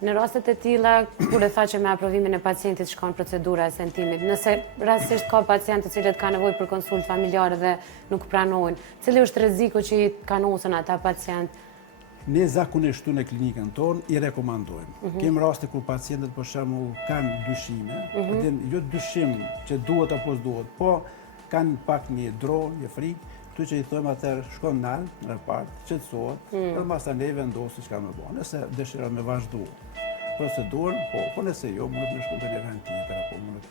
Në rastet e tilla, kur e tha që me aprovimin e pacientit shkon procedura e sentimit, nëse rastësisht ka pacientë të cilët ka nevojë për konsultë familjare dhe nuk pranojnë, cili është rreziku që i kanosën ata pacientë? Ne zakonisht në klinikën tonë i rekomandojmë. Kemë raste kur pacientët për shembull kanë dyshime, jo dyshim që duhet apo s'duhet, po kanë pak një dron, një frikë, këtu që i thojmë atëherë shkon nal, në part, qetësohet, edhe mas ta ne vendosi çka më bën. Nëse dëshiron me vazhdu procedurën, po nëse jo, mund të shkojë në një tjetër apo mund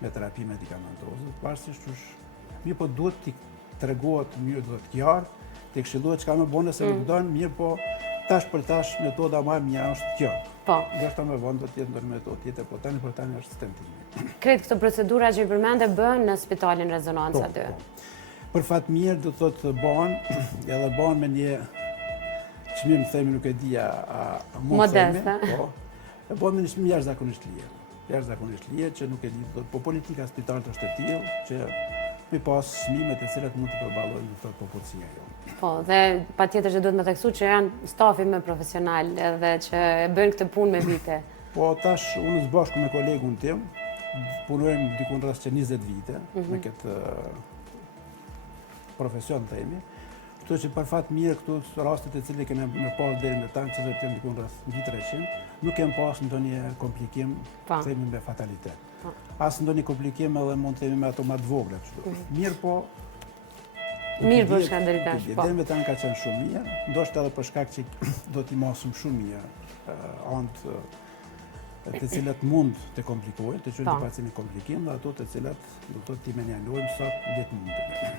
me terapi medikamentoze, pavarësisht mirë po duhet t'i tregohet mirë do të qartë, t'i këshillohet çka më bën nëse nuk don, mirë po tash për tash metoda më e mirë është kjo. Po. Ndoshta më vonë do të jetë ndonjë metodë tjetër, po tani për tani është stentimi. Kretë këto procedura që i përmende bëhen në spitalin Rezonanca 2. Për fat mirë do thotë bëhen, edhe bëhen me një çmim themi nuk e di a mund të themi, po. E bëhen me një çmim jashtëzakonisht lirë. Jashtëzakonisht lirë që nuk e di, po politika e spitalit është e tillë që me pas çmimet e cilat mund të përballojnë këtë popullsia jonë. Po, dhe patjetër që duhet me theksu që janë stafi më profesional edhe që bëjnë këtë punë me vite. Po tash unë së bashku me kolegun tim punojmë dikun rreth 20 vite me këtë profesion themi. Kështu që për fat mirë këtu rastet e cilat kemi me pas deri në tani që do të jenë dikun rreth 300, nuk kemë pas ndonjë komplikim themi me fatalitet. As ndonjë komplikim edhe mund të themi me ato më të vogla kështu. Mirë po mirë për shkak drejtash, po. Deri me tani ka qenë shumë mirë, ndoshta edhe për shkak që do t'i mosëm shumë mirë anë të cilat mund të komplikojnë, të çojnë pacientin komplikim, dhe ato të cilat do të t'i menjalojmë sa letë mund të.